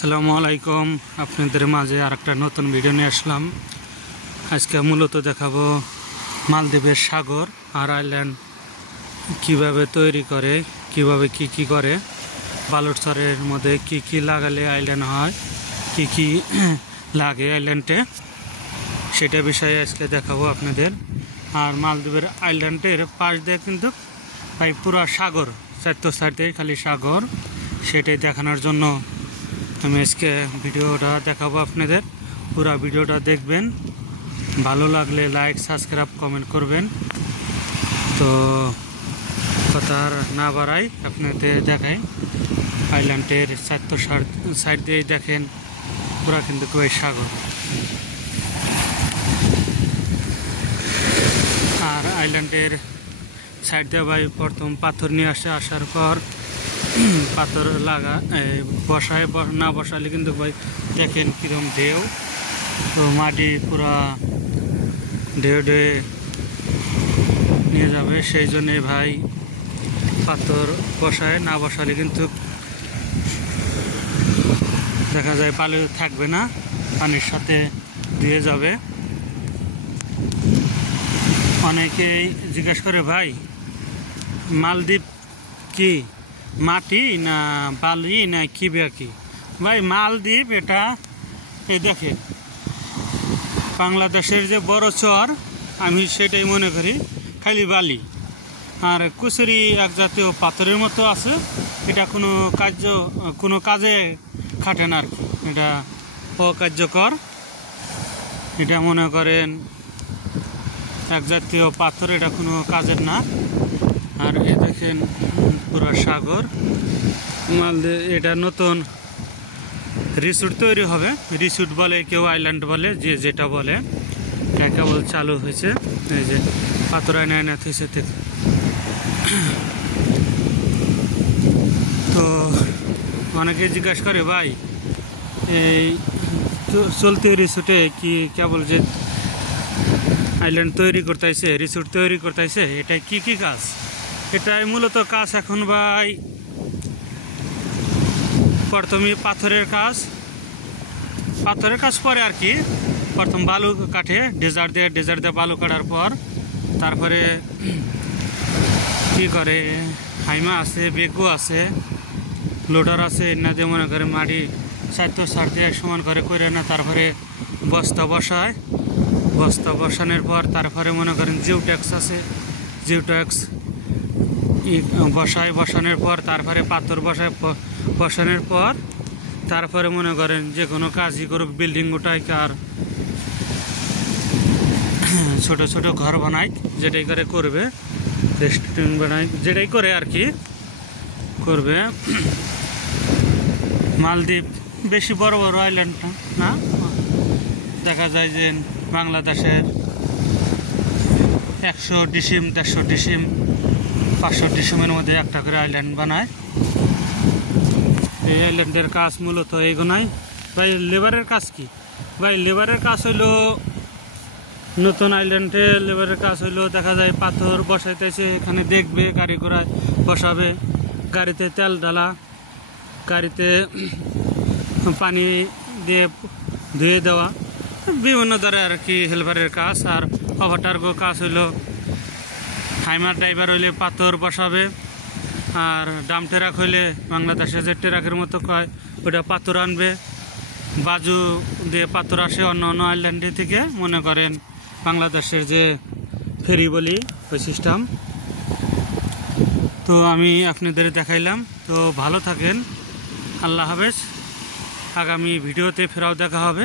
আসসালামু আলাইকুম। আপনাদের মাঝে আরেকটা নতুন ভিডিও নিয়ে আসলাম। আজকে মূলত দেখাবো মালদ্বীপের সাগর আর আইল্যান্ড কিভাবে তৈরি করে, কিভাবে কি করে, বালুচরের মধ্যে কি লাগালে আইল্যান্ড হয়, কি লাগে আইল্যান্ডে, সেটা বিষয়ে আজকে দেখাবো আপনাদের। আর মালদ্বীপের আইল্যান্ডের পাশ দিয়ে কিন্তু পুরা সাগর, চারটো সাইড দিয়ে খালি সাগর, সেটাই দেখানোর জন্য আমি আজকে ভিডিওটা দেখাবো আপনাদের। পুরা ভিডিওটা দেখবেন, ভালো লাগলে লাইক, সাবস্ক্রাইব, কমেন্ট করবেন। তো কথা আর না বাড়াই, আপনাদের দেখাই আইল্যান্ডের চারটো সাইড দিয়ে দেখেন পুরা কিন্তু ওই সাগর। আর আইল্যান্ডের সাইড দিয়ে ভাই প্রথম পাথর নিয়ে আসার পর পাথর বসায় না বসালে কিন্তু ভাই দেখেন কিরকম ঢেউ, তো মাটি পুরা ঢেউ নিয়ে যাবে। সেই জন্যে ভাই পাথর বসায়, না বসালে কিন্তু দেখা যায় বালু থাকবে না, পানির সাথে ধুয়ে যাবে। অনেকেই জিজ্ঞাসা করে ভাই মালদ্বীপ কি মাটি না বালি না কি কি? ভাই মালদ্বীপ এটা এই দেখে বাংলাদেশের যে বড় চর, আমি সেটাই মনে করি খালি বালি আর কুচুরি এক জাতীয় পাথরের মতো আছে। এটা কোনো কাজে খাটে না আর কি, এটা অকার্যকর। এটা মনে করেন এক জাতীয় পাথর, এটা কোনো কাজের না। আর এ দেখেন পুরা সাগর। এটা নতুন রিসোর্ট তৈরি হবে, রিসোর্ট বলে কেউ, আইল্যান্ড বলে, যে যেটা বলে, এটা কেবল চালু হয়েছে। এই যে পাথর আয়না থইছে। তো অনেকে জিজ্ঞাসা করে ভাই এই চলতি রিসোর্টে কি কেবল যে আইল্যান্ড তৈরি করতেছে, রিসোর্ট তৈরি করতেছে, এটা কি কাজ? এটাই মূলত কাজ এখন ভাই প্রথমে পাথরের কাজ পরে আর কি। প্রথম বালু কাটে, ডেজার্ট দিয়ে বালু কাটার পর তারপরে কি করে, হাইমা আছে, বেগু আছে, লোডার আছে, না দিয়ে মনে করে মাটি চারটো সার দিয়ে সমান করে না, তারপরে বস্তা বসানোর পর তারপরে মনে করেন জিওট্যাক্স আছে, জিওট্যাক্স বসানোর পর তারপরে পাথর বসানোর পর তারপরে মনে করেন যে কোনো কাজই করুক, বিল্ডিং ওঠায় আর ছোট ছোট ঘর বানায়, যেটাই করে করবে, রেস্টুরেন্ট বানায়, যেটাই করে আর কি করবে। মালদ্বীপ বেশি বড় আইল্যান্ড না, দেখা যায় যে বাংলাদেশের 100 ডিসিম, 150 ডিসিম, 500 ডিসিমের মধ্যে একটা করে আইল্যান্ড বানায়। এই আইল্যান্ডের কাজ মূলত এইগুলাই। ভাই লেবারের কাজ কি? ভাই লেবারের কাজ হইলো, নতুন আইল্যান্ডে লেবারের কাজ হইলো দেখা যায় পাথর বসাইতেছে, এখানে দেখবে, গাড়ি ঘোড়ায় বসাবে, গাড়িতে তেল ঢালা, গাড়িতে পানি দিয়ে ধুয়ে দেওয়া, বিভিন্ন ধরনের আর কি হেল্পারের কাজ। আর ওভারটার্গো কাজ হইলো হাইমার ড্রাইভার হইলে পাথর বসাবে, আর ডাম ট্রাক হইলে বাংলাদেশে যে ট্রাকের মতো কয় ওটা পাথর আনবে, বাজু দিয়ে পাথর আসে অন্য আইল্যান্ডে থেকে, মনে করেন বাংলাদেশের যে ফেরি বলি ওই সিস্টেম। তো আমি আপনাদের দেখাইলাম। তো ভালো থাকেন, আল্লাহ হাফেজ। আগামী ভিডিওতে ফেরাও দেখা হবে।